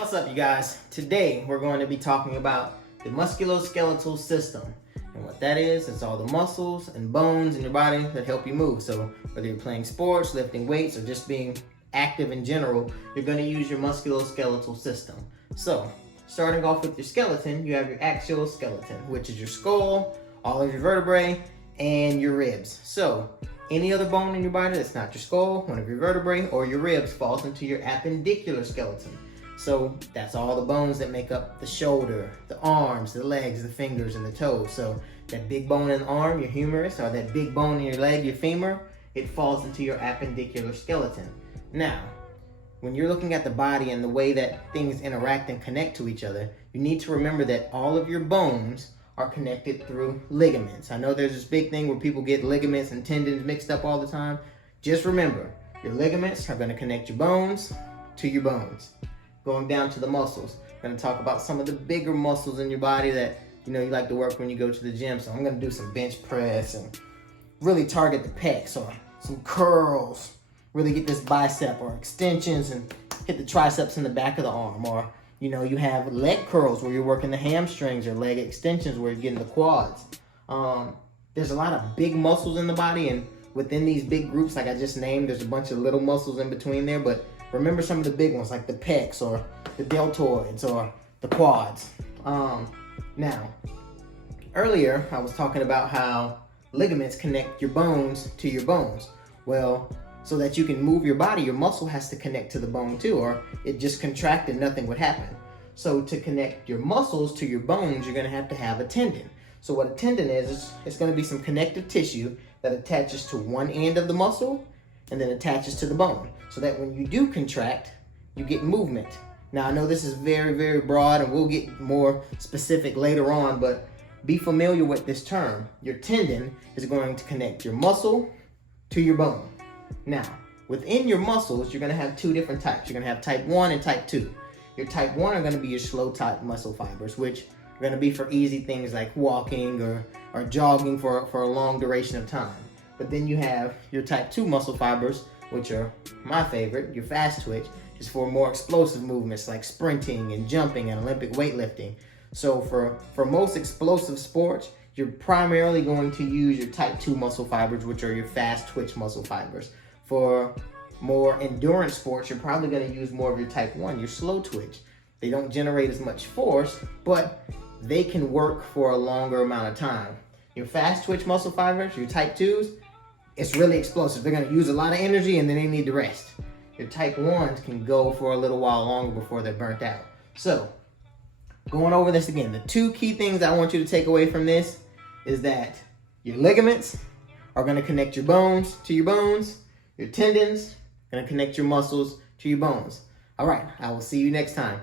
What's up, you guys? Today we're going to be talking about the musculoskeletal system. And what that is, it's all the muscles and bones in your body that help you move. So whether you're playing sports, lifting weights, or just being active in general, you're going to use your musculoskeletal system. So starting off with your skeleton, you have your axial skeleton, which is your skull, all of your vertebrae, and your ribs. So any other bone in your body that's not your skull, one of your vertebrae, or your ribs falls into your appendicular skeleton. So that's all the bones that make up the shoulder, the arms, the legs, the fingers, and the toes. So that big bone in the arm, your humerus, or that big bone in your leg, your femur, it falls into your appendicular skeleton. Now, when you're looking at the body and the way that things interact and connect to each other, you need to remember that all of your bones are connected through ligaments. I know there's this big thing where people get ligaments and tendons mixed up all the time. Just remember, your ligaments are going to connect your bones to your bones. Going down to the muscles, I'm going to talk about some of the bigger muscles in your body that you like to work when you go to the gym. So I'm going to do some bench press and really target the pecs, or some curls, really get this bicep, or extensions and hit the triceps in the back of the arm. Or you have leg curls where you're working the hamstrings, or leg extensions where you're getting the quads. There's a lot of big muscles in the body, and within these big groups like I just named, there's a bunch of little muscles in between there, but remember some of the big ones like the pecs, or the deltoids, or the quads. Now, earlier I was talking about how ligaments connect your bones to your bones. Well, so that you can move your body, your muscle has to connect to the bone too, or it just contracted, nothing would happen. So to connect your muscles to your bones, you're going to have a tendon. So what a tendon is it's going to be some connective tissue that attaches to one end of the muscle and then attaches to the bone, so that when you do contract, you get movement. Now, I know this is very, very broad, and we'll get more specific later on, but be familiar with this term. Your tendon is going to connect your muscle to your bone. Now, within your muscles, you're going to have two different types. You're going to have type 1 and type 2. Your type 1 are going to be your slow type muscle fibers, which are going to be for easy things like walking or jogging for a long duration of time. But then you have your type 2 muscle fibers, which are my favorite, your fast twitch, is for more explosive movements like sprinting and jumping and Olympic weightlifting. So for most explosive sports, you're primarily going to use your type 2 muscle fibers, which are your fast twitch muscle fibers. For more endurance sports, you're probably going to use more of your type 1, your slow twitch. They don't generate as much force, but they can work for a longer amount of time. Your fast twitch muscle fibers, your type 2s, it's really explosive. They're going to use a lot of energy and then they need to rest. Your type 1s can go for a little while longer before they're burnt out. So, going over this again, the two key things I want you to take away from this is that your ligaments are going to connect your bones to your bones. Your tendons are going to connect your muscles to your bones. All right, I will see you next time.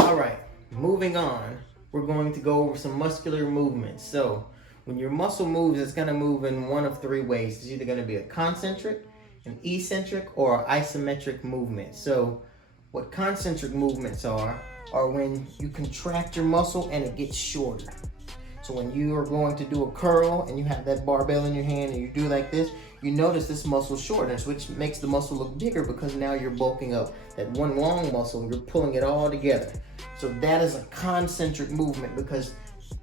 All right, moving on, we're going to go over some muscular movements. So, when your muscle moves, it's going to move in one of three ways. It's either going to be a concentric, an eccentric, or isometric movement. So what concentric movements are when you contract your muscle and it gets shorter. So when you are going to do a curl and you have that barbell in your hand and you do like this, you notice this muscle shortens, which makes the muscle look bigger because now you're bulking up that one long muscle and you're pulling it all together. So that is a concentric movement because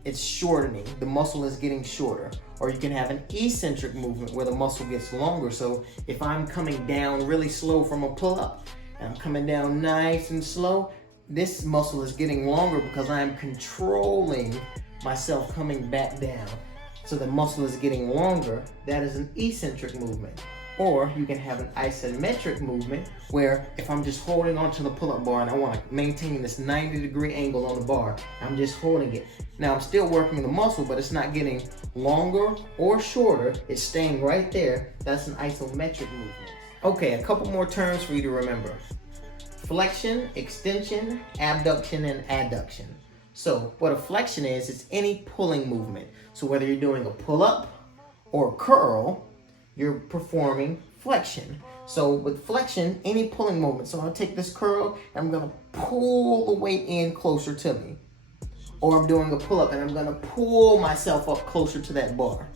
it's shortening. The muscle is getting shorter. Or you can have an eccentric movement where the muscle gets longer. So if I'm coming down really slow from a pull-up and I'm coming down nice and slow, this muscle is getting longer because I'm controlling myself coming back down. So the muscle is getting longer. That is an eccentric movement. Or you can have an isometric movement where if I'm just holding onto the pull-up bar and I want to maintain this 90-degree angle on the bar, I'm just holding it. Now I'm still working the muscle, but it's not getting longer or shorter. It's staying right there. That's an isometric movement. Okay, a couple more terms for you to remember. Flexion, extension, abduction, and adduction. So what a flexion is, it's any pulling movement. So whether you're doing a pull-up or a curl, you're performing flexion. So with flexion, any pulling movement. So I'll take this curl and I'm gonna pull the weight in closer to me. Or I'm doing a pull-up and I'm gonna pull myself up closer to that bar.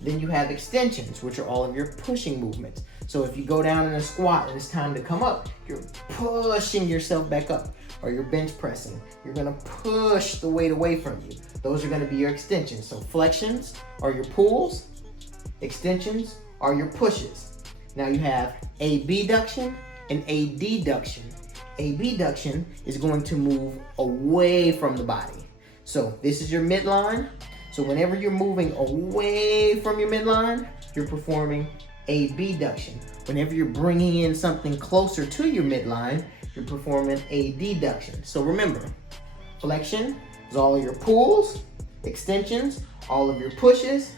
Then you have extensions, which are all of your pushing movements. So if you go down in a squat and it's time to come up, you're pushing yourself back up. Or you're bench pressing, you're gonna push the weight away from you. Those are gonna be your extensions. So flexions are your pulls, extensions are your pushes. Now you have abduction and adduction. Abduction is going to move away from the body. So this is your midline. So whenever you're moving away from your midline, you're performing abduction. Whenever you're bringing in something closer to your midline, you're performing adduction. So remember, flexion is all of your pulls, extensions, all of your pushes,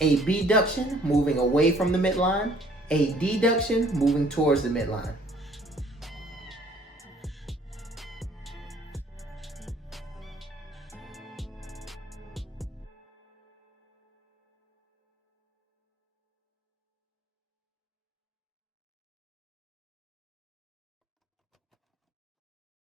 abduction, moving away from the midline, adduction, moving towards the midline.